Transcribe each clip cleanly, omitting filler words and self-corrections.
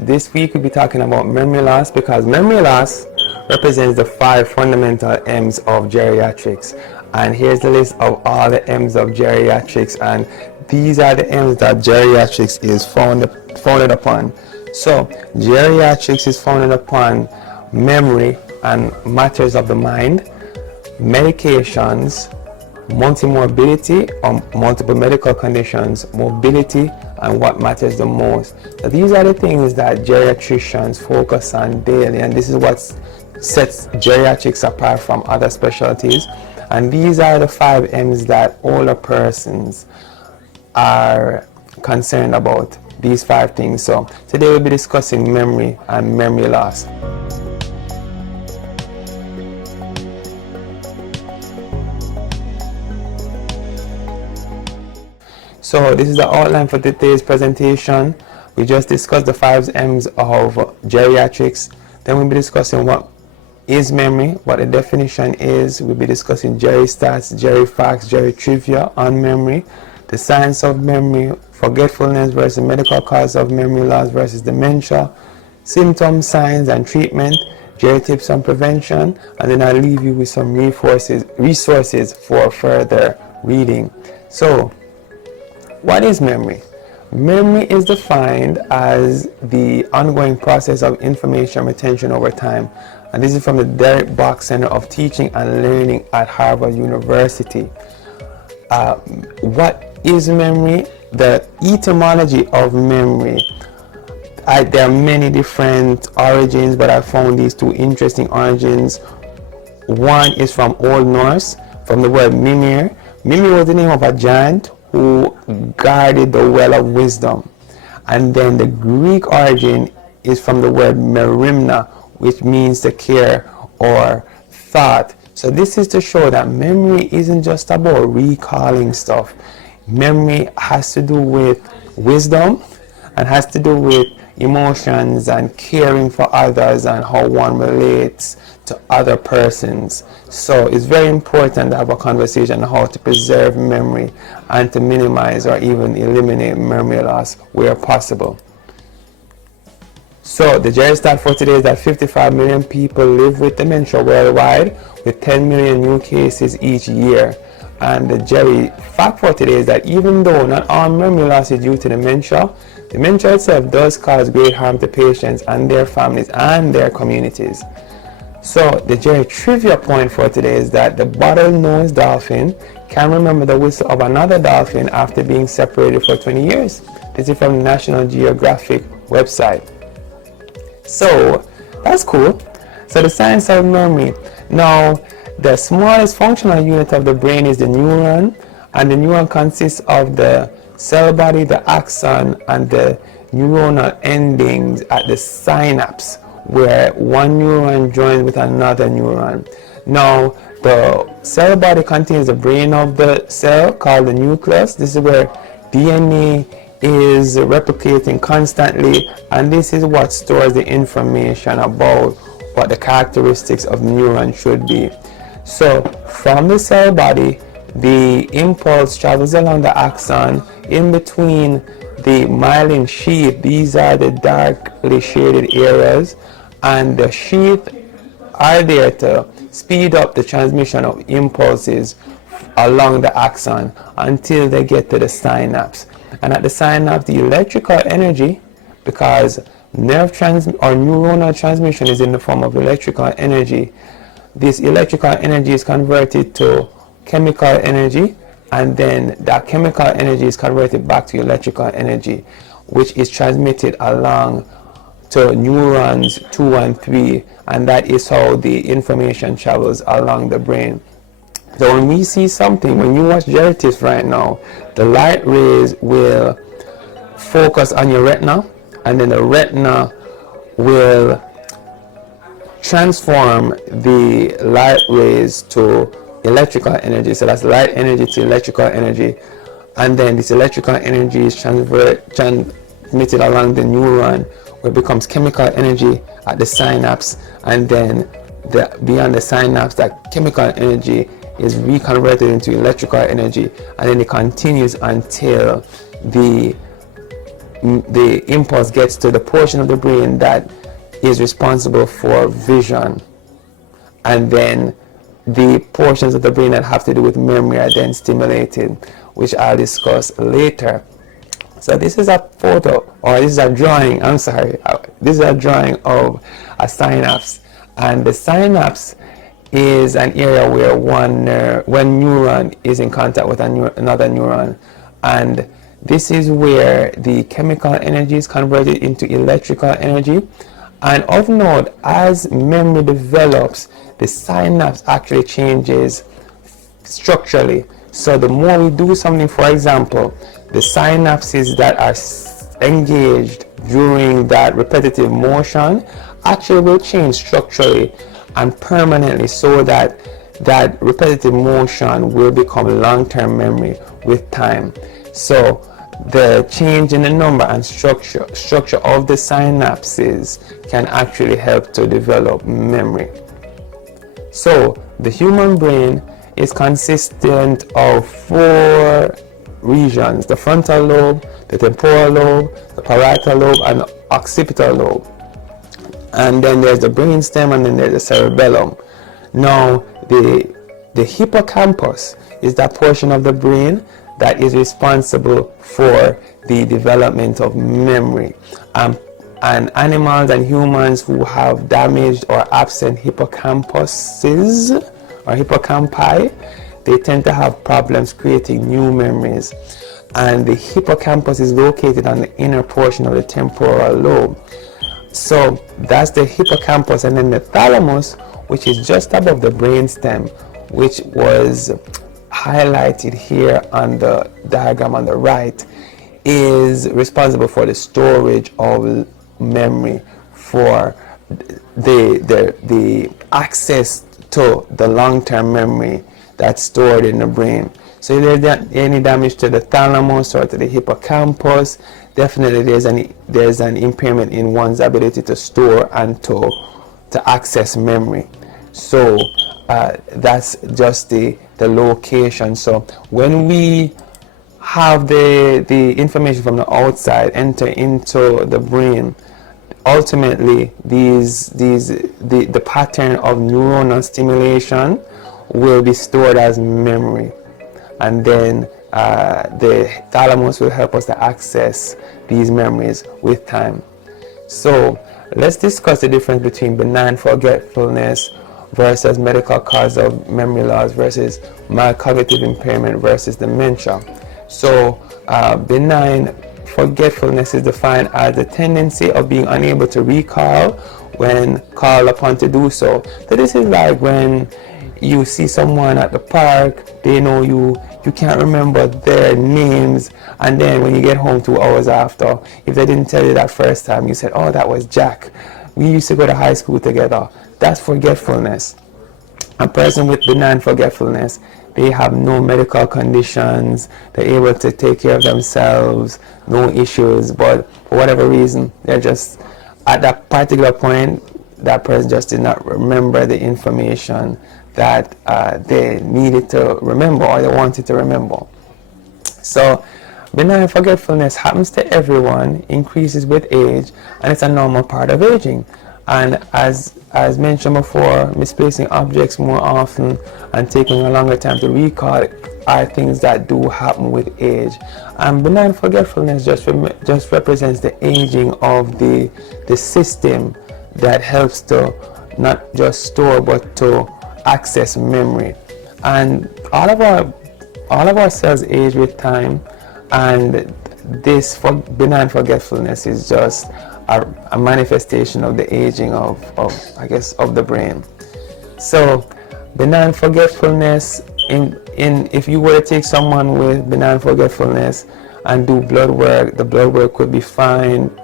This week we'll be talking about memory loss because memory loss represents the 5 fundamental M's of geriatrics. And here's the list of all the M's of geriatrics, and these are the M's that geriatrics is founded upon. So geriatrics is founded upon memory and matters of the mind, medications, multimorbidity or multiple medical conditions, mobility, and what matters the most. So these are the things that geriatricians focus on daily, and this is what sets geriatrics apart from other specialties. And these are the 5 M's that older persons are concerned about, these 5 things. So today we'll be discussing memory and memory loss. So this is the outline for today's presentation. We just discussed the 5 M's of geriatrics. Then we'll be discussing what is memory, what the definition is. We'll be discussing GeriStats, GeriFacts, GeriTrivia on memory, the science of memory, forgetfulness versus medical cause of memory loss versus dementia, symptoms, signs, and treatment, GeriTips on prevention, and then I'll leave you with some resources for further reading. So, what is memory? Memory is defined as the ongoing process of information retention over time. And this is from the Derek Bach Center of Teaching and Learning at Harvard University. What is memory? The etymology of memory. There are many different origins, but I found these 2 interesting origins. One is from Old Norse, from the word mimir. Mimir was the name of a giant who guarded the well of wisdom. And then the Greek origin is from the word merimna, which means to care or thought. So this is to show that memory isn't just about recalling stuff. Memory has to do with wisdom and has to do with emotions and caring for others and how one relates to other persons. So it's very important to have a conversation on how to preserve memory and to minimize or even eliminate memory loss where possible. So the GeriStat for today is that 55 million people live with dementia worldwide, with 10 million new cases each year. And the GeriFact for today is that even though not all memory loss is due to dementia, dementia itself does cause great harm to patients and their families and their communities. So the GeriTrivia point for today is that the bottlenose dolphin can remember the whistle of another dolphin after being separated for 20 years. This is from the National Geographic website. So that's cool. So the science of memory. Now, the smallest functional unit of the brain is the neuron, and the neuron consists of the cell body, the axon, and the neuronal endings at the synapse, where one neuron joins with another neuron. Now, the cell body contains the brain of the cell called the nucleus. This is where DNA is replicating constantly, and this is what stores the information about what the characteristics of the neuron should be. So from the cell body, the impulse travels along the axon in between the myelin sheath. These are the darkly shaded areas, and the sheath are there to speed up the transmission of impulses along the axon until they get to the synapse. And at the synapse, the electrical energy, because neuronal transmission is in the form of electrical energy, this electrical energy is converted to chemical energy, and then that chemical energy is converted back to electrical energy, which is transmitted along to neurons 2 and 3, and that is how the information travels along the brain. So when we see something, when you watch GeriTips right now, the light rays will focus on your retina, and then the retina will transform the light rays to electrical energy. So that's light energy to electrical energy, and then this electrical energy is transmitted along the neuron, where it becomes chemical energy at the synapse, and then beyond the synapse, that chemical energy is reconverted into electrical energy, and then it continues until the the impulse gets to the portion of the brain that is responsible for vision, and then the portions of the brain that have to do with memory are then stimulated, which I'll discuss later. So this is a photo, or this is a drawing, I'm sorry, this is a drawing of a synapse. And the synapse is an area where one neuron is in contact with another neuron. And this is where the chemical energy is converted into electrical energy. And of note, as memory develops, the synapse actually changes structurally. So the more we do something, for example, the synapses that are engaged during that repetitive motion actually will change structurally and permanently, so that that repetitive motion will become long-term memory with time. So the change in the number and structure of the synapses can actually help to develop memory. So the human brain is consistent of 4 regions: the frontal lobe, the temporal lobe, the parietal lobe, and the occipital lobe. And then there's the brainstem, and then there's the cerebellum. Now the hippocampus is that portion of the brain that is responsible for the development of memory. And animals and humans who have damaged or absent hippocampuses or hippocampi, they tend to have problems creating new memories. And the hippocampus is located on the inner portion of the temporal lobe. So that's the hippocampus. And then the thalamus, which is just above the brainstem, which was highlighted here on the diagram on the right, is responsible for the storage of memory, for the access to the long-term memory that's stored in the brain. So if there's any damage to the thalamus or to the hippocampus, definitely there's an impairment in one's ability to store and to access memory. So that's just the location. So when we have the information from the outside enter into the brain, ultimately the pattern of neuronal stimulation will be stored as memory, and then the thalamus will help us to access these memories with time. So let's discuss the difference between benign forgetfulness versus medical cause of memory loss versus mild cognitive impairment versus dementia. So benign forgetfulness is defined as the tendency of being unable to recall when called upon to do so. So this is like when you see someone at the park, they know you can't remember their names, and then when you get home 2 hours after, if they didn't tell you that first time, you said, oh, that was Jack. We used to go to high school together. That's forgetfulness. A person with benign forgetfulness, they have no medical conditions, they're able to take care of themselves, no issues, but for whatever reason, they're just at that particular point, that person just did not remember the information that they needed to remember or they wanted to remember. So benign forgetfulness happens to everyone, increases with age, and it's a normal part of aging. And as mentioned before, misplacing objects more often and taking a longer time to recall are things that do happen with age. And benign forgetfulness just represents the aging of the system that helps to not just store but to access memory. And all of our cells age with time, and this benign forgetfulness is just a manifestation of the aging of the brain. So benign forgetfulness, if you were to take someone with benign forgetfulness and do blood work, the blood work could be fine.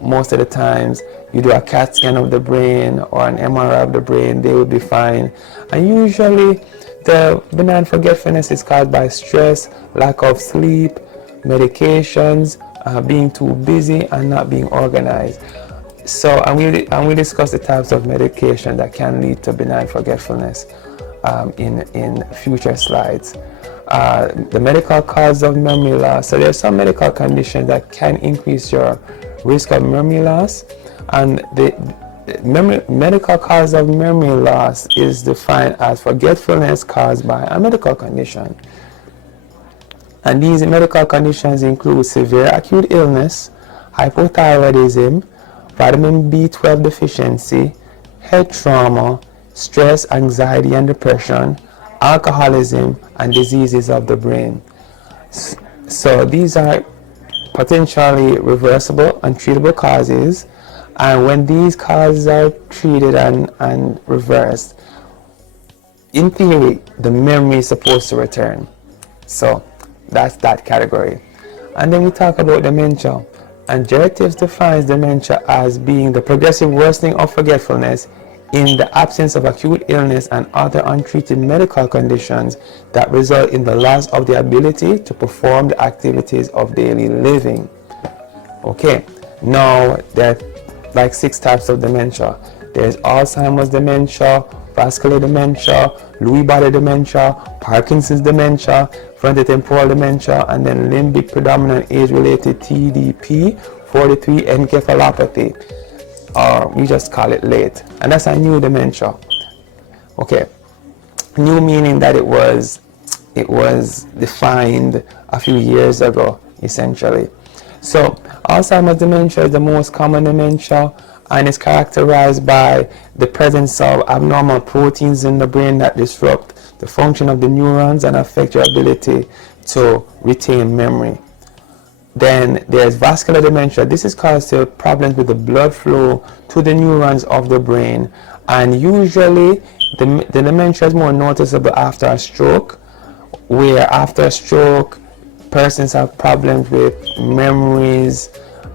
Most of the times you do a CAT scan of the brain or an MRI of the brain, they would be fine. And usually the benign forgetfulness is caused by stress, lack of sleep, medications, being too busy, and not being organized. So and we discuss the types of medication that can lead to benign forgetfulness in future slides. the medical cause of memory loss. So there are some medical conditions that can increase your risk of memory loss, and the medical cause of memory loss is defined as forgetfulness caused by a medical condition. And these medical conditions include severe acute illness, hypothyroidism, vitamin B12 deficiency, head trauma, stress, anxiety and depression, alcoholism, and diseases of the brain. So these are potentially reversible and treatable causes, and when these causes are treated and reversed, in theory, the memory is supposed to return. So that's that category. And then we talk about dementia. And GeriTips defines dementia as being the progressive worsening of forgetfulness in the absence of acute illness and other untreated medical conditions that result in the loss of the ability to perform the activities of daily living. Okay, now there are like 6 types of dementia. There's Alzheimer's dementia, vascular dementia, Lewy body dementia, Parkinson's dementia, frontotemporal dementia, and then limbic predominant age-related TDP 43 encephalopathy, or we just call it late, and that's a new dementia. Okay, new meaning that it was defined a few years ago, essentially. So Alzheimer's dementia is the most common dementia, and is characterized by the presence of abnormal proteins in the brain that disrupt the function of the neurons and affect your ability to retain memory. Then there's vascular dementia. This is caused by problems with the blood flow to the neurons of the brain, and usually the dementia is more noticeable after a stroke, where after a stroke persons have problems with memories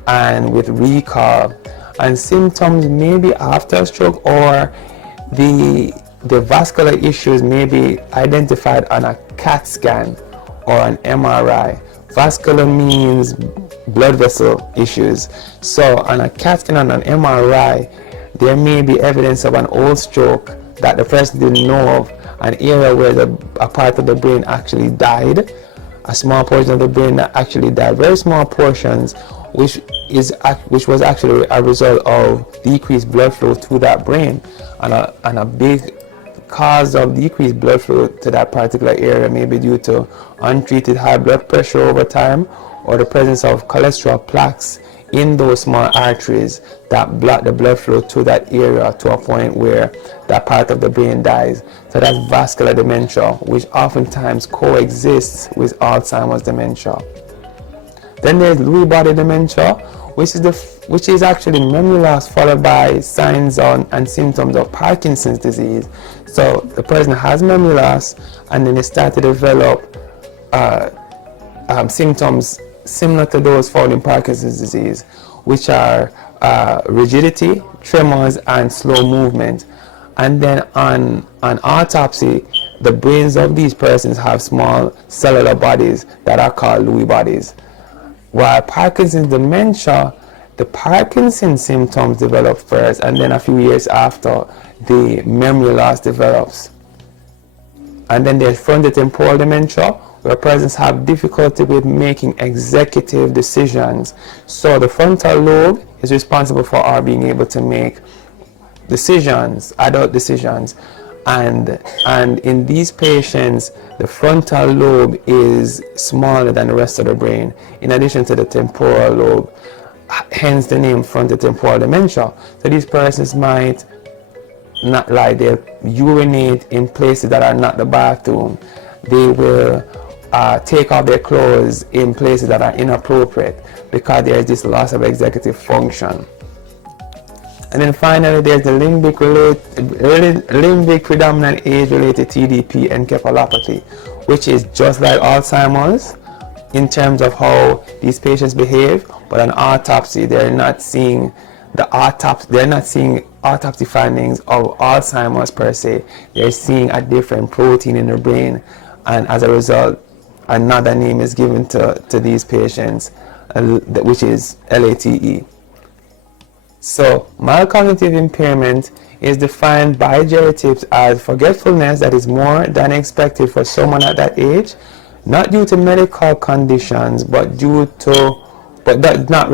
and with recall, and symptoms may be after a stroke, or the vascular issues may be identified on a CAT scan or an MRI. Vascular means blood vessel issues. So on a CAT scan and an MRI, there may be evidence of an old stroke that the person didn't know of, an area where a part of the brain actually died, a small portion of the brain that actually died, very small portions, which was actually a result of decreased blood flow to that brain, and a big cause of decreased blood flow to that particular area may be due to untreated high blood pressure over time, or the presence of cholesterol plaques in those small arteries that block the blood flow to that area to a point where that part of the brain dies. So that's vascular dementia, which oftentimes coexists with Alzheimer's dementia. Then there's Lewy body dementia, which is actually memory loss followed by signs and symptoms of Parkinson's disease. So the person has memory loss, and then they start to develop symptoms similar to those found in Parkinson's disease, which are rigidity, tremors, and slow movement. And then on autopsy, the brains of these persons have small cellular bodies that are called Lewy bodies. While Parkinson's dementia, the Parkinson's symptoms develop first, and then a few years after, the memory loss develops. And then there's frontotemporal dementia, where persons have difficulty with making executive decisions. So the frontal lobe is responsible for our being able to make decisions, adult decisions. And in these patients, the frontal lobe is smaller than the rest of the brain, in addition to the temporal lobe, hence the name frontotemporal dementia. So these persons might not lie, they urinate in places that are not the bathroom. They will take off their clothes in places that are inappropriate because there is this loss of executive function. And then finally, there's the limbic predominant age-related TDP encephalopathy, which is just like Alzheimer's in terms of how these patients behave, but on autopsy, they're not seeing autopsy findings of Alzheimer's per se. They're seeing a different protein in the brain, and as a result, another name is given to these patients, which is LATE. So mild cognitive impairment is defined by GeriTips as forgetfulness that is more than expected for someone at that age, not due to medical conditions, but does not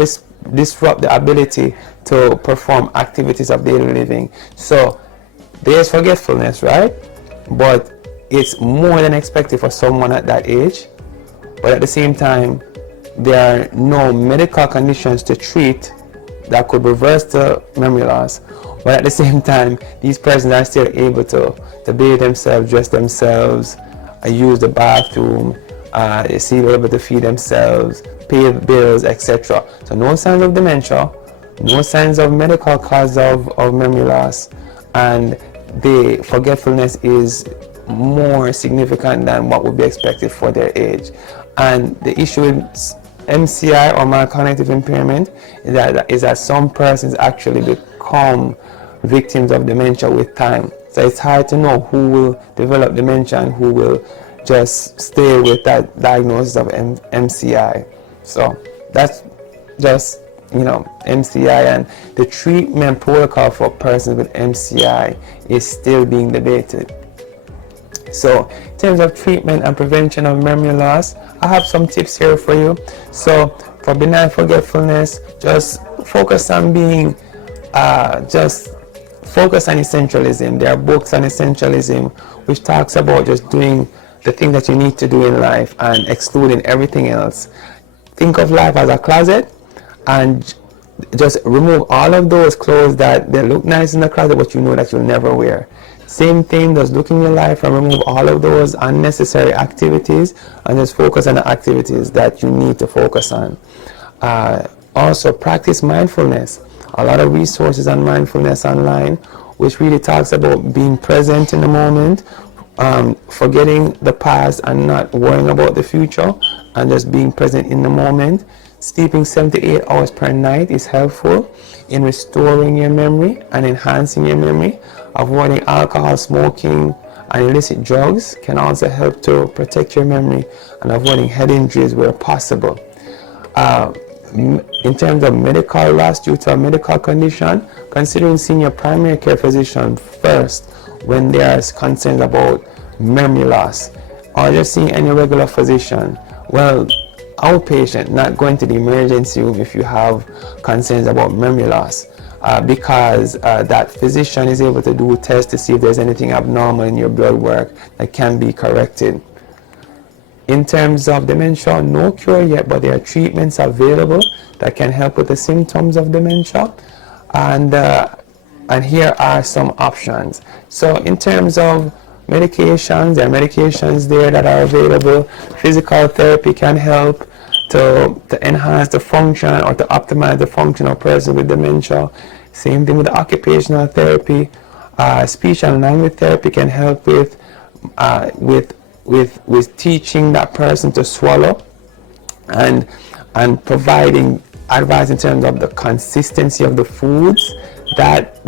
disrupt the ability to perform activities of daily living. So there's forgetfulness, right? But it's more than expected for someone at that age. But at the same time, there are no medical conditions to treat that could reverse the memory loss. But at the same time, these persons are still able to bathe themselves, dress themselves, use the bathroom, still able to feed themselves, pay bills, etc. So no signs of dementia, no signs of medical cause of memory loss, and the forgetfulness is more significant than what would be expected for their age. And the issue with MCI or mild cognitive impairment is that some persons actually become victims of dementia with time. So it's hard to know who will develop dementia and who will just stay with that diagnosis of MCI. So that's just, MCI, and the treatment protocol for persons with MCI is still being debated. So in terms of treatment and prevention of memory loss, I have some tips here for you. So for benign forgetfulness, just focus on essentialism. There are books on essentialism which talks about just doing the thing that you need to do in life and excluding everything else. Think of life as a closet and just remove all of those clothes that they look nice in the closet but you know that you'll never wear. Same thing, just look in your life and remove all of those unnecessary activities and just focus on the activities that you need to focus on. Also, practice mindfulness. A lot of resources on mindfulness online, which really talks about being present in the moment, forgetting the past and not worrying about the future, and just being present in the moment. Sleeping 7 to 8 hours per night is helpful in restoring your memory and enhancing your memory. Avoiding alcohol, smoking, and illicit drugs can also help to protect your memory, and avoiding head injuries where possible. In terms of medical loss due to a medical condition, considering seeing your primary care physician first when there is concerns about memory loss, or just seeing any regular physician. Well, outpatient, not going to the emergency room if you have concerns about memory loss. Because that physician is able to do tests to see if there's anything abnormal in your blood work that can be corrected. In terms of dementia, no cure yet, but there are treatments available that can help with the symptoms of dementia. And here are some options. So in terms of medications, there are medications there that are available. Physical therapy can help to enhance the function or to optimize the function of a person with dementia. Same thing with occupational therapy. Speech and language therapy can help with teaching that person to swallow and providing advice in terms of the consistency of the foods that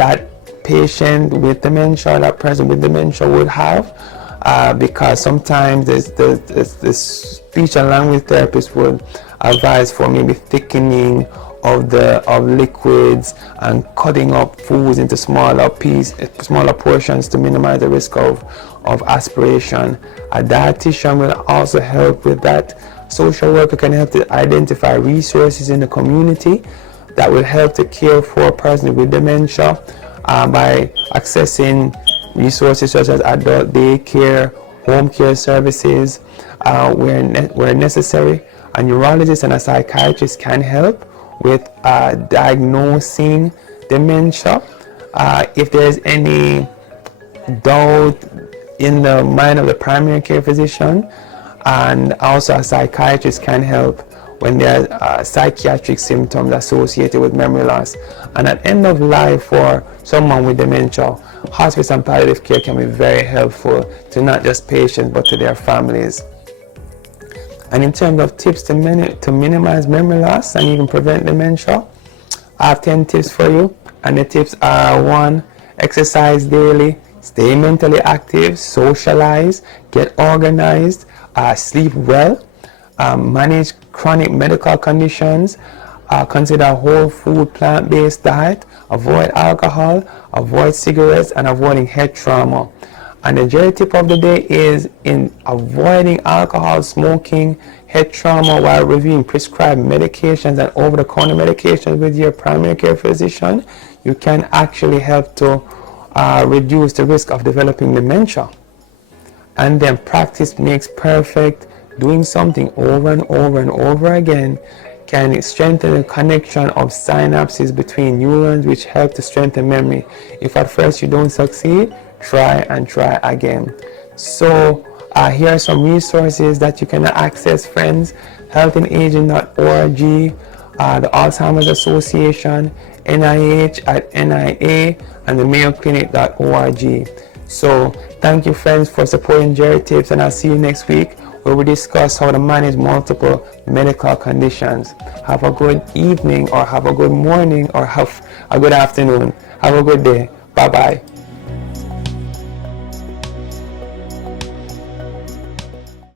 patient with dementia, that person with dementia would have, because sometimes the speech and language therapist would advise for maybe thickening of liquids and cutting up foods into smaller portions to minimize the risk of aspiration. A dietitian will also help with that. Social worker can help to identify resources in the community that will help to care for a person with dementia by accessing resources such as adult daycare, home care services where necessary. A neurologist and a psychiatrist can help with diagnosing dementia. If there's any doubt in the mind of the primary care physician, and also a psychiatrist can help when there are psychiatric symptoms associated with memory loss. And at end of life for someone with dementia, hospice and palliative care can be very helpful to not just patients but to their families. And in terms of tips to minimize memory loss and even prevent dementia, I have 10 tips for you. And the tips are: 1, exercise daily, stay mentally active, socialize, get organized, sleep well, manage chronic medical conditions, consider a whole food plant-based diet, avoid alcohol, avoid cigarettes, and avoiding head trauma. And the Jerry tip of the day is in avoiding alcohol, smoking, head trauma while reviewing prescribed medications and over-the-counter medications with your primary care physician. You can actually help to reduce the risk of developing dementia. And then practice makes perfect. Doing something over and over and over again can strengthen the connection of synapses between neurons, which help to strengthen memory. If at first you don't succeed, try and try again. So here are some resources that you can access, friends. healthandaging.org, the Alzheimer's Association, NIH at NIA, and the mayoclinic.org. So thank you, friends, for supporting GeriTips, and I'll see you next week where we discuss how to manage multiple medical conditions. Have a good evening, or have a good morning, or have a good afternoon. Have a good day. Bye-bye.